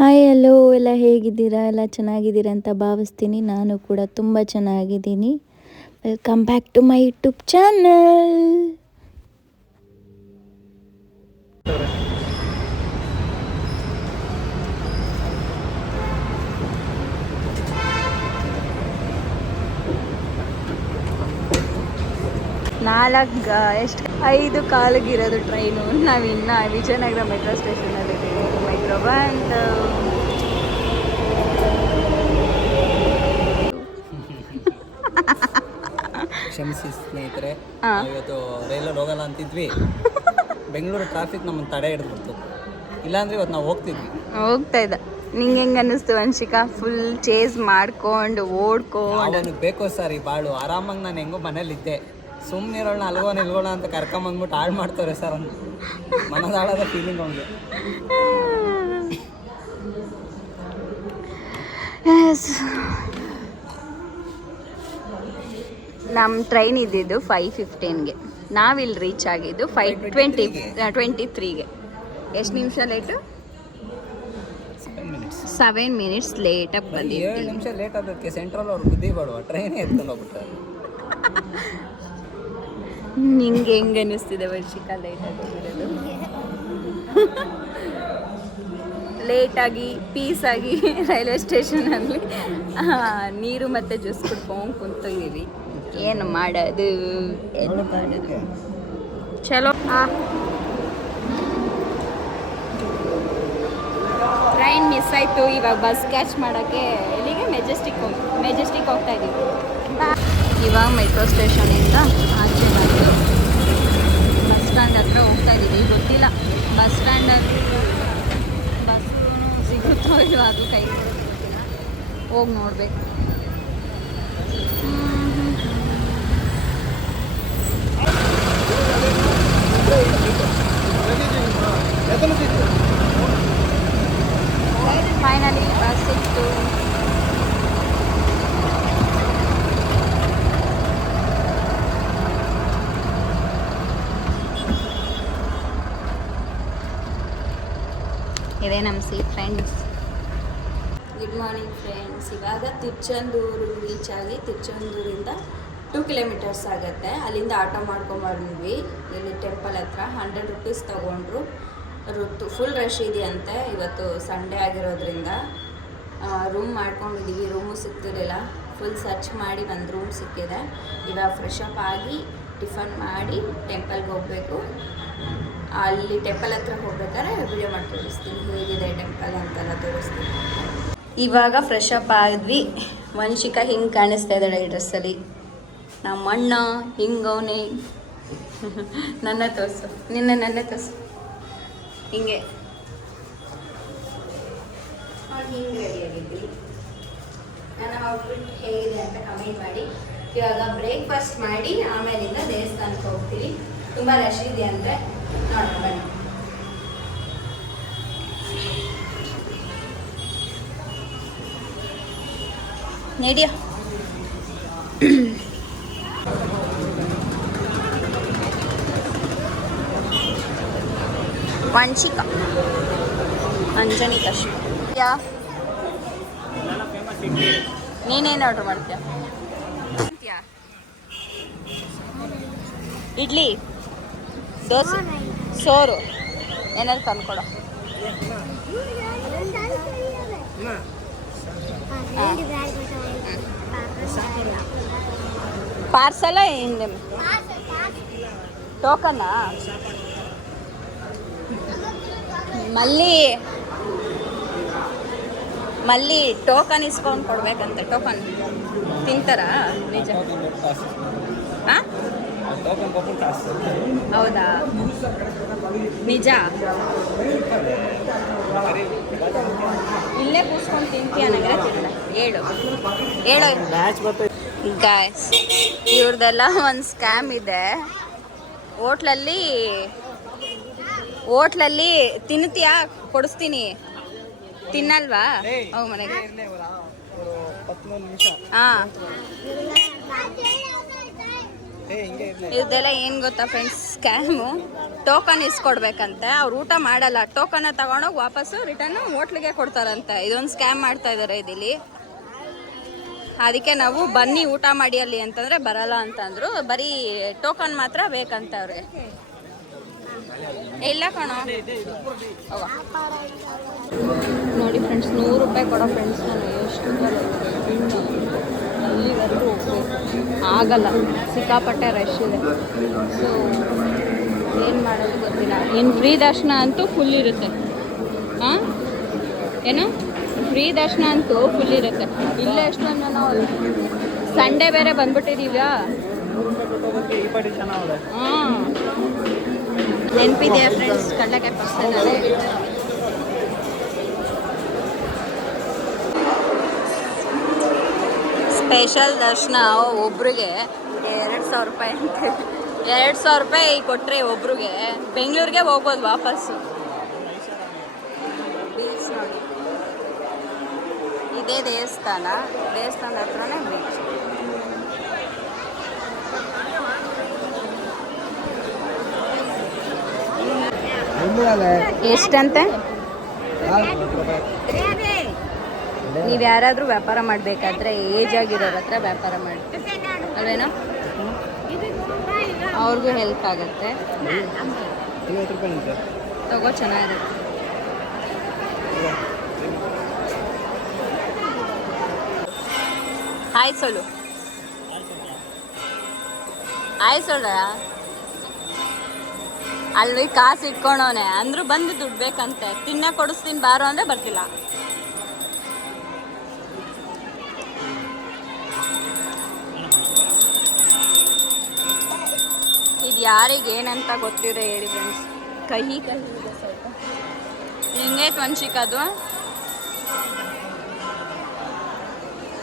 Hi hello ಎಲ್ಲ ಹೇಗಿದ್ದೀರಾ? ಎಲ್ಲ ಚೆನ್ನಾಗಿದ್ದೀರಾ ಅಂತ ಭಾವಿಸ್ತೀನಿ. ನಾನು ಕೂಡ ತುಂಬ ಚೆನ್ನಾಗಿದ್ದೀನಿ. Welcome back to my YouTube channel. ಎಷ್ಟು 5 ಕಾಲಿಗಿರೋದು ಟ್ರೈನು. ನಾವಿನ್ನು ವಿಜಯನಗರ ಮೆಟ್ರೋ ಸ್ಟೇಷನಲ್ಲಿದ್ದೀವಿ. ಮೆಟ್ರೋ ಬಂದು ಕ್ಷಮಿಸಿ ಸ್ನೇಹಿತರೆ, ಇವತ್ತು ರೈಲಲ್ಲಿ ಹೋಗಲ್ಲ ಅಂತಿದ್ವಿ. ಬೆಂಗಳೂರು ಟ್ರಾಫಿಕ್ ನಮ್ಮನ್ನು ತಡೆ ಹಿಡಿದ್ಬಿಡ್ತು. ಇಲ್ಲಾಂದ್ರೆ ಇವತ್ತು ನಾವು ಹೋಗ್ತಾ ಇದ್ದ. ನಿಂಗೆ ಹೆಂಗೆ ಅನ್ನಿಸ್ತು ವಂಶಿಕಾ? ಫುಲ್ ಚೇಸ್ ಮಾಡ್ಕೊಂಡು ಓಡ್ಕೊಂಡು ಬೇಕೋ ಸರ್ ಈ ಬಾಳು ಆರಾಮಾಗಿ ನಾನು ಹೆಂಗೋ ಮನೇಲಿದ್ದೆ. ಸುಮ್ಮನೆ ಇರೋಣ ನಿಲ್ಗೋಣ ಅಂತ ಕರ್ಕೊಂಬಂದ್ಬಿಟ್ಟು ಹಾಳು ಮಾಡ್ತಾರೆ ಸರ್ ಅಂತ ಮನದಾಳದ ಫೀಲಿಂಗ್ ಅವ್ನಿಗೆ. ನಮ್ಮ ಟ್ರೈನ್ ಇದ್ದಿದ್ದು 5:15ಗೆ. ನಾವಿಲ್ಲಿ ರೀಚ್ ಆಗಿದ್ದು 5:23ಗೆ. ಎಷ್ಟು ನಿಮಿಷ ಲೇಟು? 7 ಮಿನಿಟ್ಸ್ ಲೇಟಾಗಿ ಬಂದಿದ್ದು. 7 ನಿಮಿಷ ಲೇಟ್ ಆಗೋದಕ್ಕೆ ಸೆಂಟ್ರಲ್ ಅವ್ರು ಬುದ್ಧಿ ಬಾಡುವ ಟ್ರೈನೇ ಎತ್ಕೊಂಡು ಹೋಗ್ಬಿಡ್ತಾರೆ. ನಿಂಗೆ ಹೆಂಗೆ ಅನ್ನಿಸ್ತಿದೆ ವರ್ಷಿಕಾ ಲೇಟಾಗಿ ಹೋಗಿರೋದು? ಲೇಟಾಗಿ ಪೀಸಾಗಿ ರೈಲ್ವೆ ಸ್ಟೇಷನಲ್ಲಿ ನೀರು ಮತ್ತು ಜ್ಯೂಸ್ ಕುಡ್ಕೊಂಡು ಕುಂತಿದ್ದೀವಿ. ಏನು ಮಾಡೋದು ಚಲೋ. ಟ್ರೈನ್ ಮಿಸ್ ಆಯಿತು. ಇವಾಗ ಬಸ್ ಕ್ಯಾಚ್ ಮಾಡೋಕ್ಕೆ ಇಲ್ಲಿಗೆ ಮೆಜೆಸ್ಟಿಕ್ ಹೋಗ್ತಾ ಇದ್ದೀವಿ. ಇವಾಗ ಮೆಟ್ರೋ ಸ್ಟೇಷನಿಂದ ಆಚೆ ಬಂದು ಬಸ್ ಸ್ಟ್ಯಾಂಡ್ ಹತ್ರ ಹೋಗ್ತಾ ಇದ್ದೀವಿ. ಗೊತ್ತಿಲ್ಲ ಬಸ್ ಸ್ಟ್ಯಾಂಡಲ್ಲಿ ಬಸ್ಸು ಸಿಗುತ್ತೋ ಇಲ್ಲೋ, ಅದು ಕೈ ಗೊತ್ತಿಲ್ಲ. ಹೋಗಿ ನೋಡಬೇಕು. ಫೈನಲಿ ಬಸ್ ಸಿಕ್ತು. ಇದೇ ನಮ್ಮ ಫ್ರೆಂಡ್ಸ್. Good morning friends. ಇವಾಗ ತಿರುಚೆಂದೂರು ರೀಚ್ ಆಗಿ ತಿರುಚೆಂದೂರಿಂದ 2 ಕಿಲೋಮೀಟರ್ಸ್ ಆಗುತ್ತೆ. ಅಲ್ಲಿಂದ ಆಟೋ ಮಾಡ್ಕೊಂಬಂದ್ವಿ. ಇಲ್ಲಿ ಟೆಂಪಲ್ ಹತ್ರ 100 ರೂಪೀಸ್ ತೊಗೊಂಡ್ರು. ಫುಲ್ ರಶ್ ಇದೆಯಂತೆ. ಇವತ್ತು ಸಂಡೇ ಆಗಿರೋದ್ರಿಂದ ರೂಮ್ ಮಾಡ್ಕೊಂಡಿದ್ದೀವಿ. ರೂಮು ಸಿಗ್ತಿರಲಿಲ್ಲ. ಫುಲ್ ಸರ್ಚ್ ಮಾಡಿ ಒಂದು ರೂಮ್ ಸಿಕ್ಕಿದೆ. ಇವಾಗ ಫ್ರೆಶ್ ಅಪ್ ಆಗಿ ಟಿಫನ್ ಮಾಡಿ ಟೆಂಪಲ್ಗೆ ಹೋಗಬೇಕು. ಅಲ್ಲಿ ಟೆಂಪಲ್ ಹತ್ರ ಹೋಗ್ಬೇಕಾದ್ರೆ ವಿಡಿಯೋ ಮಾಡಿ ತೋರಿಸ್ತೀನಿ ಹೇಗಿದೆ ಟೆಂಪಲ್ ಅಂತೆಲ್ಲ ತೋರಿಸ್ತೀನಿ. ಇವಾಗ ಫ್ರೆಶ್ ಅಪ್ ಆದ್ವಿ. ವಂಶಿಕಾ ಹಿಂಗೆ ಕಾಣಿಸ್ತಾ ಇದ್ದಾಳೆ ಈ ಡ್ರೆಸ್ಸಲ್ಲಿ. ನಮ್ಮ ಅಣ್ಣ ಹಿಂಗವನೇ. ನನ್ನ ತೋರಿಸು, ನನ್ನ ತೋರಿಸು. ಹಿಂಗೆ ಹಿಂಗೆ ರೆಡಿಯಾಗಿದ್ವಿ. ನನ್ನ ಔಟ್ಫಿಟ್ ಹೇಗಿದೆ ಅಂತ ಕಮೆಂಟ್ ಮಾಡಿ. ಇವಾಗ ಬ್ರೇಕ್ಫಾಸ್ಟ್ ಮಾಡಿ ಆಮೇಲಿಂದ ದೇವಸ್ಥಾನಕ್ಕೆ ಹೋಗ್ತೀವಿ. ತುಂಬ ರಶ್ ಇದೆ ಅಂದರೆ ನೋಡೋಣ ಬನ್ನಿ. ನಡಿಯ ವಂಶಿಕಾ ಅಂಜನಿ ಕಶ್ಮೀರ್. ನೀನೇನು ಆರ್ಡ್ರ್ ಮಾಡ್ತೀಯ? ಇಡ್ಲಿ, ದೋಸೆ, ಸೋರು ಏನಾದ್ರು ತಂದ್ಕೊಡೋ. ಪಾರ್ಸಲ ಹಿಂಗೆ ಟೋಕನಾ? ಮಲ್ಲಿ ಟೋಕನ್ ಇಸ್ಕೊಂಡು ಕೊಡ್ಬೇಕಂತೆ. ಟೋಕನ್ ತಿಂತಾರಾ? ನಿಜ? ಹಾಂ, ಹೌದಾ? ನಿಜ? ಇಲ್ಲೇ ಕೂಸ್ಕೊಂಡು ತಿಂತೀಯ ನನಗೆ ತಿಂದ? ಹೇಳು ಗಾಯ್ಸ್. ಇವ್ರದ್ದೆಲ್ಲ ಒಂದು ಸ್ಕ್ಯಾಮ್ ಇದೆ. ಹೋಟ್ಲಲ್ಲಿ ತಿನ್ನುತ್ತೀಯಾ? ಕೊಡಿಸ್ತೀನಿ. ತಿನ್ನಲ್ವಾ? ಹೋಗಿ ಮನೆಗೆ. ಹಾಂ ಇದೆಲ್ಲ ಏನು ಗೊತ್ತಾ ಫ್ರೆಂಡ್ಸ್, ಸ್ಕ್ಯಾಮು. ಟೋಕನ್ ಇಸ್ಕೊಡ್ಬೇಕಂತೆ, ಅವ್ರು ಊಟ ಮಾಡಲ್ಲ, ಟೋಕನ್ನ ತಗೊಂಡೋಗಿ ವಾಪಸ್ಸು ರಿಟರ್ನ್ ಹೋಟ್ಲಿಗೆ ಕೊಡ್ತಾರಂತೆ. ಇದೊಂದು ಸ್ಕ್ಯಾಮ್ ಮಾಡ್ತಾ ಇದ್ದಾರೆ ಇದಿಲ್ಲಿ. ಅದಕ್ಕೆ ನಾವು ಬನ್ನಿ ಊಟ ಮಾಡಿ ಅಲ್ಲಿ ಅಂತಂದರೆ ಬರಲ್ಲ ಅಂತಂದರು. ಬರೀ ಟೋಕನ್ ಮಾತ್ರ ಬೇಕಂತೆ ಅವ್ರಿಗೆ. ಇಲ್ಲ ಕಣೋ ನೋಡಿ ಫ್ರೆಂಡ್ಸ್, 100 ರೂಪಾಯಿ ಕೊಡೋ ಫ್ರೆಂಡ್ಸ್, ನಾನು ಎಷ್ಟು ಅಲ್ಲಿವರೆಗೂ ಹೋಗ್ಬೇಕು ಆಗಲ್ಲ, ಸಿಕ್ಕಾಪಟ್ಟೆ ರಶ್ ಇದೆ. ಸೊ ಏನು ಮಾಡೋದು ಗೊತ್ತಿಲ್ಲ. ಇನ್ನು ಫ್ರೀ ದರ್ಶನ ಅಂತೂ ಫುಲ್ ಇರುತ್ತೆ. ಹಾಂ ಏನು ಫ್ರೀ ದರ್ಶನ ಅಂತೂ ಫುಲ್ ಇರುತ್ತೆ. ಇಲ್ಲೇ ಎಷ್ಟೊಂದು ಜನ ಸಂಡೇ ಬೇರೆ ಬಂದ್ಬಿಟ್ಟಿದ್ದೀವ್ಯಾ. ಹಾಂ ನೆನಪಿದೆಯಾ ಫ್ರೆಂಡ್ಸ್, ಕಡಲೆಕಾಯಿ ಪರ್ಸನಲ್ಲಿ ಸ್ಪೆಷಲ್ ದರ್ಶನ ಒಬ್ರಿಗೆ 2,000 ರೂಪಾಯಿ ಅಂತ. 2,000 ರೂಪಾಯಿ ಕೊಟ್ಟರೆ ಒಬ್ರಿಗೆ ಬೆಂಗಳೂರಿಗೆ ಹೋಗ್ಬೋದು ವಾಪಸ್ಸು. ಬೀಚ್ ನೋಡಿ, ಇದೇ ದೇವಸ್ಥಾನದ ಹತ್ರನೇ ಬೀಚ್. ಎಷ್ಟಂತೆ? ನೀವು ಯಾರಾದರೂ ವ್ಯಾಪಾರ ಮಾಡಬೇಕಾದ್ರೆ ಏಜ್ ಆಗಿರೋರ ಹತ್ರ ವ್ಯಾಪಾರ ಮಾಡಿ ಅಲ್ವೇನೋ, ಅವ್ರಿಗೂ ಹೆಲ್ಪ್ ಆಗುತ್ತೆ. ತಗೋ, ಚೆನ್ನಾಗಿರುತ್ತೆ. ಹಾಯ್ ಸೋಲು, ಹಾಯ್ ಸೋಲ. ಅಲ್ಲಿ ಕಾಸು ಇಟ್ಕೊಂಡವನೆ ಅಂದ್ರು ಬಂದು ದುಡ್ಡು ಬೇಕಂತೆ. ತಿನ್ನ ಕೊಡಿಸ್ತೀನಿ ಬಾರೋ ಅಂದರೆ ಬರ್ತಿಲ್ಲ. ಇದು ಯಾರಿಗೆ ಏನಂತ ಗೊತ್ತಿದೆ ಹೇಳಿ ಫ್ರೆಂಡ್ಸ್. ಕಹಿ ಇದೆ ಸ್ವಲ್ಪ. ಹಿಂಗೆ ತ್ವಂಚಿಕದು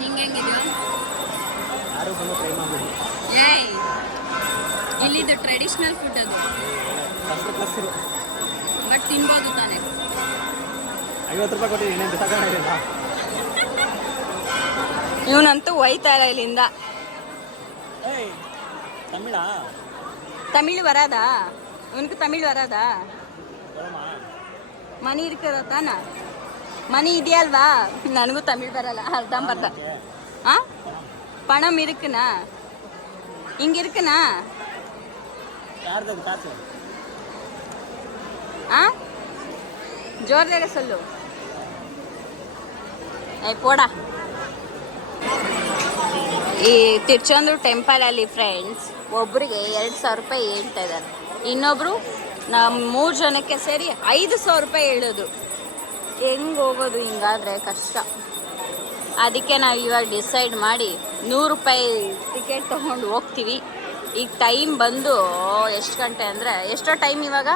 ಹಿಂಗೆಂಗಿದು. ಏಯ್, ಇಲ್ಲಿದು ಟ್ರೆಡಿಷ್ನಲ್ ಫುಡ್ ಅದು, ಬಟ್ ತಿನ್ಬೋದು ತಾನೆ. 50 ರೂಪಾಯಿ ಕೊಟ್ಟು ಏನೇನು ಬಿಸಾಕೊಂಡಿಲ್ಲ. ಇವನಂತೂ ಒಯ್ತಾ ಇಲ್ಲ ಇಲ್ಲಿಂದ. ತಮಿಳ್ ವರಾದಾ ಇವನಿಗೆ? ತಮಿಳ್ ವರಾದಾ? ಮನಿ ಇರ್ಕತಾನ, ಮನಿ ಇದೆಯಲ್ವಾ? ನನಗೂ ತಮಿಳ್ ಬರಲ್ಲ, ಅರ್ಧಂಬರ್ಧ. ಆ ಪಣಮ್ ಇರುಕನಾ, ಹಿಂಗಿರುಕನಾ? ಆ ಜೋರ್ದಾಗ ಸಲ್ಲು ಪೋಡ. ಈ ತಿರುಚೆಂದೂರು ಟೆಂಪಲಲ್ಲಿ ಫ್ರೆಂಡ್ಸ್ ಒಬ್ಬರಿಗೆ 2,000 ರೂಪಾಯಿ ಹೇಳ್ತಾ ಇದ್ದಾರೆ. ಇನ್ನೊಬ್ರು 3 ಜನಕ್ಕೆ ಸೇರಿ 5,000 ರೂಪಾಯಿ ಹೇಳಿದ್ರು. ಹೆಂಗೆ ಹೋಗೋದು? ಹಿಂಗಾದ್ರೆ ಕಷ್ಟ. ಅದಕ್ಕೆ ನಾವು ಇವಾಗ ಡಿಸೈಡ್ ಮಾಡಿ 100 ರೂಪಾಯಿ ಟಿಕೆಟ್ ತೊಗೊಂಡು ಹೋಗ್ತೀವಿ. ಈಗ ಟೈಮ್ ಬಂದು ಎಷ್ಟು ಗಂಟೆ ಅಂದರೆ, ಎಷ್ಟೋ ಟೈಮ್ ಇವಾಗ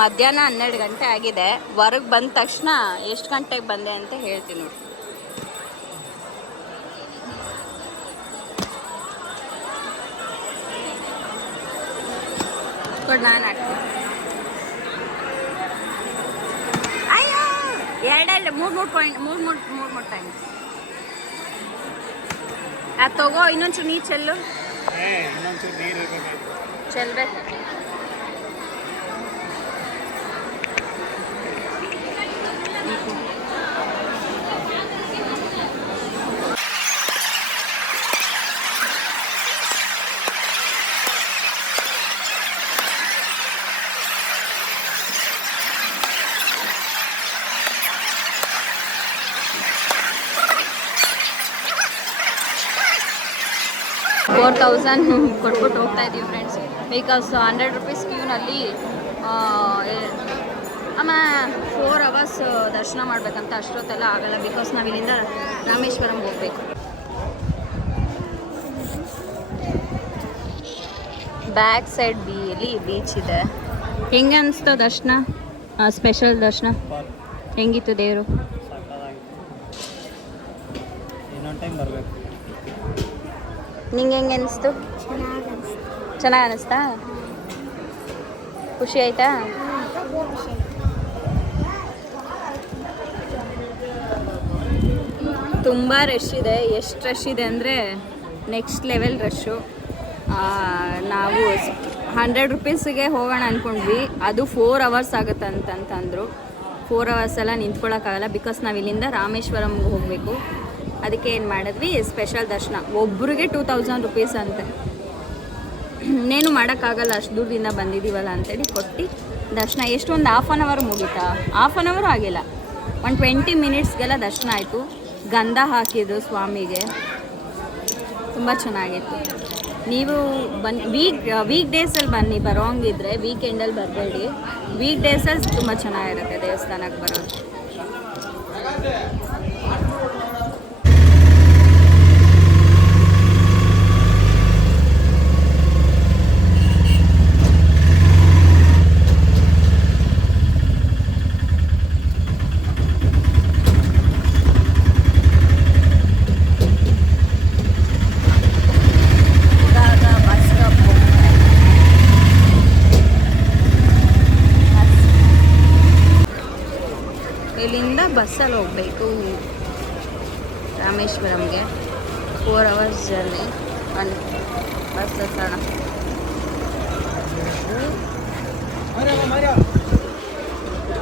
ಮಧ್ಯಾಹ್ನ 12 ಗಂಟೆ ಆಗಿದೆ. ಹೊರಗೆ ಬಂದ ತಕ್ಷಣ ಎಷ್ಟು ಗಂಟೆಗೆ ಬಂದೆ ಅಂತ ಹೇಳ್ತೀನಿ ನೋಡಿ. ನಾನು ಹಾಕ್ತೀನಿ. ಅಯ್ಯೋ, 2 3 ಟೈಮ್ಸ್ ಅದು ತಗೋ. ಇನ್ನೊಂಚೂರು ನೀರು ಚೆಲ್ಲು. ಚೆಲ್ಬೇಕು. $4,000 ಕೊಟ್ಬಿಟ್ಟು ಹೋಗ್ತಾ ಇದ್ದೀವಿ friends. Because 100 rupees ಕ್ಯೂನಲ್ಲಿ Aam 4 hours ದರ್ಶನ ಮಾಡಬೇಕಂತ. ಅಷ್ಟೊತ್ತೆಲ್ಲ ಆಗಲ್ಲ, ಬಿಕಾಸ್ ನಾವಿಲ್ಲಿಂದ ರಾಮೇಶ್ವರಂ ಹೋಗ್ಬೇಕು. ಬ್ಯಾಕ್ ಸೈಡ್ ಬೀಚ್ ಇದೆ. ಹೆಂಗೆ ಅನಿಸ್ತು ದರ್ಶನ? ಸ್ಪೆಷಲ್ ದರ್ಶನ ಹೆಂಗಿತ್ತು ದೇವರು? ಇನ್ನೊಂದು ಟೈಮ್ ಬರಬೇಕು. ನಿಂಗೆ ಹೆಂಗೆ ಅನಿಸ್ತು? ಚೆನ್ನಾಗಿ ಅನಿಸ್ತಾ? ಖುಷಿ ಆಯ್ತಾ? ತುಂಬ ರಶ್ ಇದೆ. ಎಷ್ಟು ರಶ್ ಇದೆ ಅಂದರೆ ನೆಕ್ಸ್ಟ್ ಲೆವೆಲ್ ರಶ್ಶು. ನಾವು 100 ರುಪೀಸಿಗೆ ಹೋಗೋಣ ಅಂದ್ಕೊಂಡ್ವಿ. ಅದು 4 ಅವರ್ಸ್ ಆಗುತ್ತೆ ಅಂತಂತಂದರು. 4 ಅವರ್ಸ್ ಎಲ್ಲ ನಿಂತ್ಕೊಳ್ಳೋಕ್ಕಾಗಲ್ಲ, ಬಿಕಾಸ್ ನಾವು ಇಲ್ಲಿಂದ ರಾಮೇಶ್ವರಂಗೆ ಹೋಗಬೇಕು. ಅದಕ್ಕೆ ಏನು ಮಾಡಿದ್ವಿ, ಸ್ಪೆಷಲ್ ದರ್ಶನ. ಒಬ್ರಿಗೆ 2000 ರುಪೀಸ್ ಅಂತೆ. ಇನ್ನೇನು ಮಾಡೋಕ್ಕಾಗಲ್ಲ, ಅಷ್ಟು ದೂರದಿಂದ ಬಂದಿದ್ದೀವಲ್ಲ ಅಂತೇಳಿ ಕೊಟ್ಟು ದರ್ಶನ. ಎಷ್ಟು ಒಂದು ಹಾಫ್ ಆನ್ ಅವರ್ ಮುಗೀತಾ? ಹಾಫ್ ಆನ್ ಅವರ್ ಆಗಿಲ್ಲ, ಒಂದು 20 ಮಿನಿಟ್ಸ್ಗೆಲ್ಲ ದರ್ಶನ ಆಯಿತು. ಗಂಧ ಹಾಕಿದ್ರು ಸ್ವಾಮಿಗೆ, ತುಂಬ ಚೆನ್ನಾಗಿತ್ತು. ನೀವು ವೀಕ್ ಡೇಸಲ್ಲಿ ಬನ್ನಿ, ಬರೋಂಗಿದ್ರೆ. ವೀಕೆಂಡಲ್ಲಿ ಬರಬೇಡಿ, ವೀಕ್ ಡೇಸಲ್ಲಿ ತುಂಬ ಚೆನ್ನಾಗಿರುತ್ತೆ ದೇವಸ್ಥಾನಕ್ಕೆ ಬರೋದು. ಇಲ್ಲಿಂದ ಬಸ್ಸಲ್ಲಿ ಹೋಗಬೇಕು ರಾಮೇಶ್ವರಂಗೆ. 4 ಅವರ್ಸ್ ಜರ್ನಿ. ಬಸ್ ಹತ್ತೋಣ.